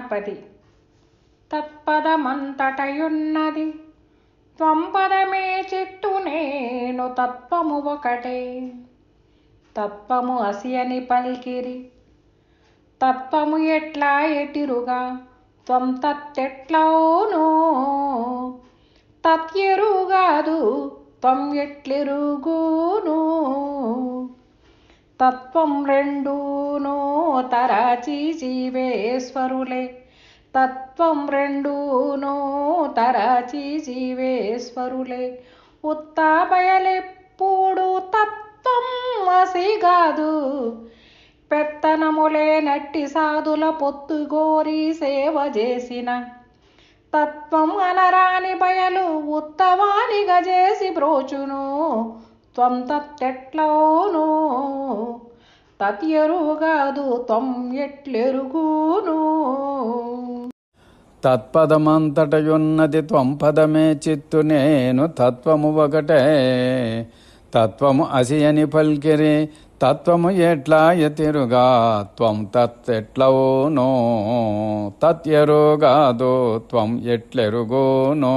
గణపతి. తత్పదమంతటయున్నది. త్వంపదమే చెట్టు నేను తత్వము ఒకటే. తత్వము అసి అని పలికిరి. తత్వము ఎట్లా ఎటిరుగా? త్వం తత్తెట్లవును? తత్యరుగాదు? త్వం ఎట్లెరుగూనూ? తత్వం రెండూనో తరచి జీవేశ్వరులే తత్వం రెండూనో తరచి జీవేశ్వరులే ఉత్తాపయలెప్పుడు తత్వం అసిగాదు పెత్తనములే నట్టి సాధుల పొత్తుగోరి సేవ చేసిన. తత్వం అనరాని బయలు ఉత్తవానిగా చేసి బ్రోచును. త్వం తత్తెట్లవును తత్యరుగాదు త్వం ఎట్లెరుగును? తత్పదమంతటయున్నది త్వంపదమే చిత్తు నేను తత్వము ఒకటే. తత్వము అసి అని పల్కిరి తత్వము ఎట్లా ఎతిరుగా త్వం తత్తెట్లవునో తత్యరుగాదు త్వం ఎట్లెరుగోనో?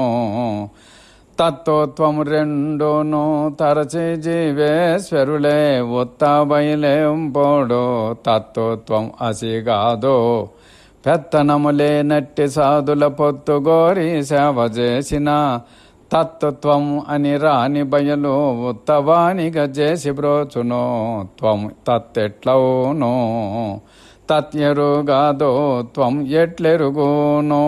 తత్వత్వం రెండును తరచి జీవేశ్వరులే ఉత్తాబయలేంపోడు తత్వత్వం అసిగాదో పెత్తనములే నట్టి సాధుల పొత్తు గోరి సేవ చేసిన తత్వత్వం అని రాని బయలు ఉత్తవానిగా చేసి బ్రోచును. త్వం తత్తెట్లవును తత్యరుగాదో త్వం ఎట్లెరుగును.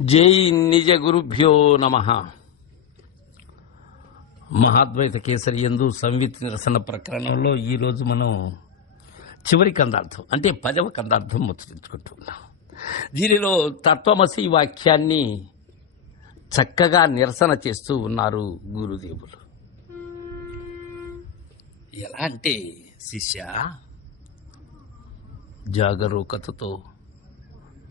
జై నిజ గురుభ్యో నమ. మహాద్వైత కేసరి ఎందు సంవిత్ నిరసన ప్రకరణంలో ఈరోజు మనం చివరి కందార్థం అంటే పదవ కందార్థం ముచ్చరించుకుంటున్నాం దీనిలో తత్వమసి వాక్యాన్ని చక్కగా నిరసన చేస్తూ ఉన్నారు గురుదేవులు. ఎలా అంటే శిష్య జాగరూకతతో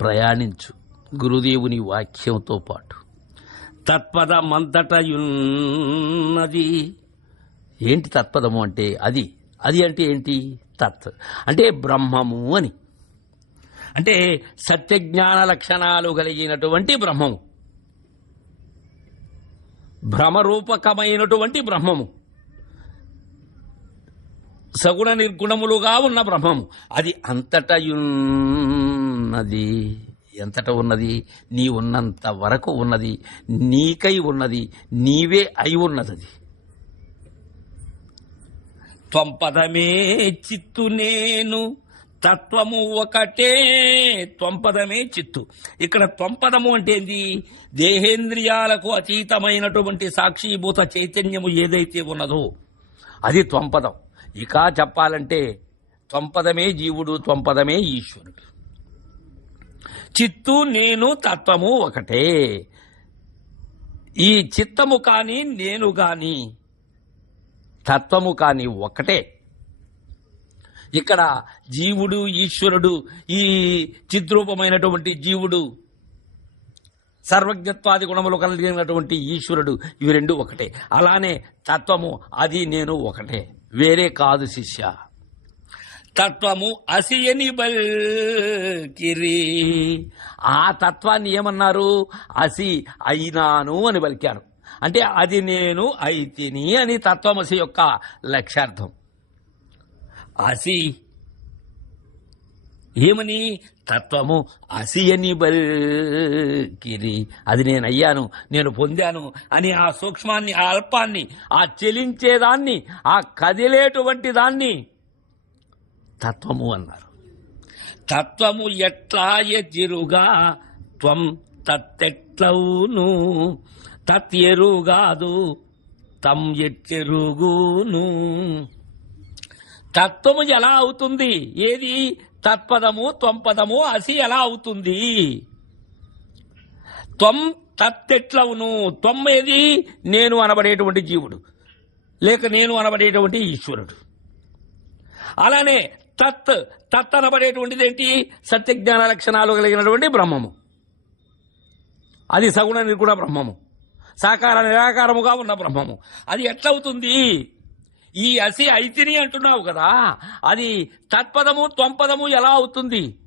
ప్రయాణించు. గురుదేవుని వాక్యంతో పాటు. తత్పదమంతటయున్నది. ఏంటి తత్పదము అంటే అది? అది అంటే ఏంటి? తత్. అంటే బ్రహ్మము అని. అంటే సత్యజ్ఞాన లక్షణాలు కలిగినటువంటి బ్రహ్మము. భ్రమరూపకమైనటువంటి బ్రహ్మము. సగుణ నిర్గుణములుగా ఉన్న బ్రహ్మము. అది అంతటయున్నది. ఎంతట ఉన్నది? నీ ఉన్నంత వరకు ఉన్నది. నీకై ఉన్నది. నీవే అయి ఉన్నది అది త్వంపదమే చిత్తు నేను. తత్వము ఒకటే. త్వంపదమే చిత్తు. ఇక్కడ త్వంపదము అంటే ఏంది? దేహేంద్రియాలకు అతీతమైనటువంటి సాక్షీభూత చైతన్యము ఏదైతే ఉన్నదో అది త్వంపదం. ఇక చెప్పాలంటే త్వంపదమే జీవుడు త్వంపదమే ఈశ్వరుడు. చిత్తు నేను తత్వము ఒకటే. ఈ చిత్తము కాని నేను కాని తత్వము కాని ఒకటే. ఇక్కడ జీవుడు ఈశ్వరుడు ఈ చిద్రూపమైనటువంటి జీవుడు సర్వజ్ఞత్వాది గుణములు కలిగినటువంటి ఈశ్వరుడు ఇవి రెండు ఒకటే. అలానే తత్వము అది నేను ఒకటే. వేరే కాదు శిష్య. తత్వము అసియని బల్కిరి. ఆ తత్వాన్ని ఏమన్నారు? అసి అయినాను అని పలికారు అంటే అది నేను అయితిని అని తత్వమసి యొక్క లక్ష్యార్థం. అసి ఏమని? తత్వము అసి అని బల్కిరి. అది నేను అయ్యాను నేను పొందాను అని ఆ సూక్ష్మాన్ని ఆ అల్పాన్ని ఆ చెలించేదాన్ని ఆ కదిలేటువంటి దాన్ని తత్వము అన్నారు తత్వము ఎట్లా ఎజిరుగా త్వం తత్తెట్లవును తత్ఎరుగాదు తం ఎట్టెరుగును తత్వము ఎలా అవుతుంది? ఏది? తత్పదము త్వంపదము అసి ఎలా అవుతుంది? త్వం తత్తెట్లవును. త్వం ఏది? నేను అనబడేటువంటి జీవుడు. లేక నేను అనబడేటువంటి ఈశ్వరుడు. అలానే తత్ తత్ అనబడేటువంటిది ఏంటి సత్యజ్ఞాన లక్షణాలు కలిగినటువంటి బ్రహ్మము. అది సగుణ నిర్గుణ బ్రహ్మము. సాకార నిరాకారముగా ఉన్న బ్రహ్మము. అది ఎట్లవుతుంది? ఈ అసి అయితిని అంటున్నావు కదా. అది తత్పదము త్వంపదము ఎలా అవుతుంది?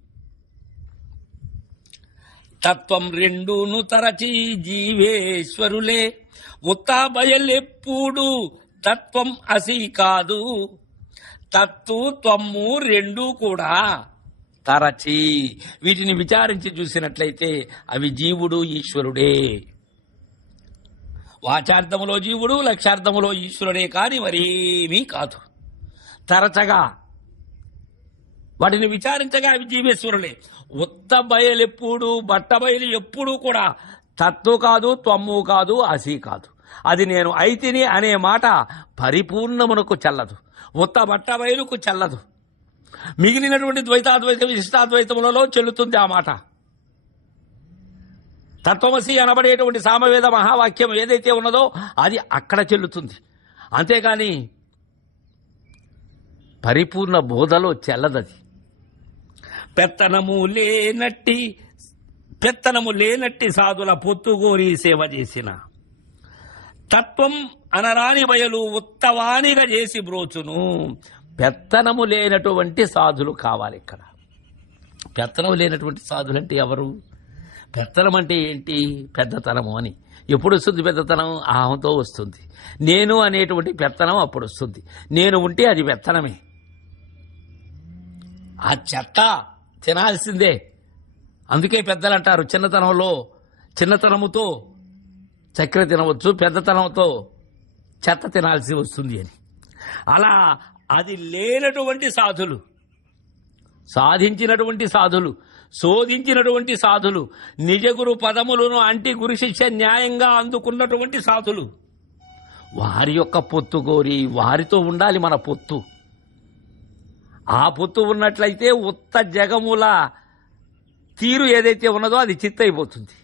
తత్వం రెండును తరచి జీవేశ్వరులే. ఉత్తాబయలెప్పుడు తత్వం అసి కాదు. తత్తు త్వమ్ము రెండూ కూడా తరచి. వీటిని విచారించి చూసినట్లయితే అవి జీవుడు ఈశ్వరుడే. వాచార్థములో జీవుడు లక్ష్యార్థములో ఈశ్వరుడే కాని మరేమీ కాదు. తరచగా వాటిని విచారించగా అవి జీవేశ్వరులే. ఉత్త బయలెప్పుడు బట్ట బయలు ఎప్పుడు కూడా తత్తు కాదు త్వమ్ము కాదు అసి కాదు. అది నేను అయితిని అనే మాట పరిపూర్ణమునకు చల్లదు. ఉత్త బట్ట బయలుకు చెల్లదు. మిగిలినటువంటి ద్వైతాద్వైత విశిష్టాద్వైతములలో చెల్లుతుంది ఆ మాట. తత్వమసి అనబడేటువంటి సామవేద మహావాక్యం ఏదైతే ఉన్నదో అది అక్కడ చెల్లుతుంది. అంతేగాని పరిపూర్ణ బోధలో చెల్లదది. పెత్తనము లేనట్టి పెత్తనము లేనట్టి సాధుల పొత్తుగోరి సేవ చేసిన. తత్వం అనరాని బయలు ఉత్తవానిగా చేసి బ్రోచును. పెత్తనము లేనటువంటి సాధులు కావాలి ఇక్కడ. పెత్తనం లేనటువంటి సాధులు అంటే ఎవరు? పెత్తనం అంటే ఏంటి? పెద్దతనము అని. ఎప్పుడు వస్తుంది పెద్దతనం? అహంతో వస్తుంది. నేను అనేటువంటి పెత్తనం అప్పుడు వస్తుంది. నేను ఉంటే అది పెత్తనమే. ఆ చెత్త తినాల్సిందే. అందుకే పెద్దలు అంటారు చిన్నతనంలో చిన్నతనముతో చక్కెర తినవచ్చు పెద్దతనంతో చెత్త తినాల్సి వస్తుంది అని. అలా అది లేనటువంటి సాధులు సాధించినటువంటి సాధులు శోధించినటువంటి సాధులు నిజగురు పదములను అంటి గురు శిష్య న్యాయంగా అందుకున్నటువంటి సాధులు వారి యొక్క పొత్తు కోరి వారితో ఉండాలి మన పొత్తు. ఆ పొత్తు ఉన్నట్లయితే ఉత్త జగముల తీరు ఏదైతే ఉన్నదో అది చిత్తైపోతుంది.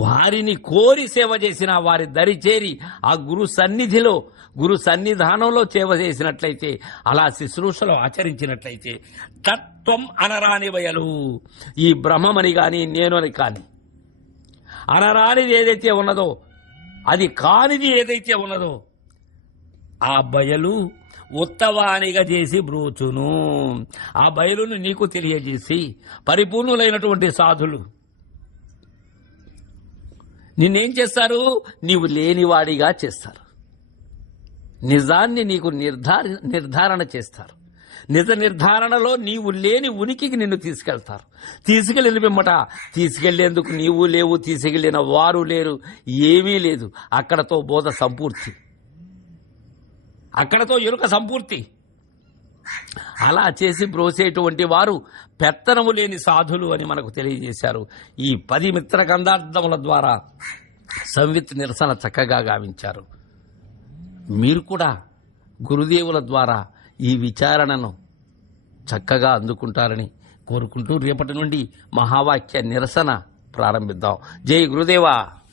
వారిని కోరి సేవ చేసిన వారి దరి చేరి ఆ గురు సన్నిధిలో గురు సన్నిధానంలో సేవ చేసినట్లయితే అలా శుశ్రూషలు ఆచరించినట్లయితే తత్వం అనరాని వయలు ఈ బ్రహ్మమని కానీ నేను అని కాని. అనరానిది ఏదైతే ఉన్నదో అది కానిది ఏదైతే ఉన్నదో ఆ బయలు ఉత్తవానిగా చేసి బ్రోచును. ఆ బయలును నీకు తెలియజేసి పరిపూర్ణులైనటువంటి సాధులు నిన్నేం చేస్తారు? నీవు లేనివాడిగా చేస్తారు. నిజాన్ని నీకు నిర్ధార నిర్ధారణ చేస్తారు. నిజ నిర్ధారణలో నీవు లేని ఉనికికి నిన్ను తీసుకెళ్తారు. తీసుకెళ్ళిన పిమ్మట తీసుకెళ్ళేందుకు నీవు లేవు తీసుకెళ్ళిన వారు లేరు ఏమీ లేదు. అక్కడతో బోధ సంపూర్తి. అక్కడతో ఎరుక సంపూర్తి. అలా చేసి బ్రోసేటువంటి వారు పెత్తనము లేని సాధులు అని మనకు తెలియజేశారు. ఈ పది మిత్ర కందార్థముల ద్వారా సంవిత్ నిరసన చక్కగా గావించారు. మీరు కూడా గురుదేవుల ద్వారా ఈ విచారణను చక్కగా అందుకుంటారని కోరుకుంటూ రేపటి నుండి మహావాక్య నిరసన ప్రారంభిద్దాం. జై గురుదేవా!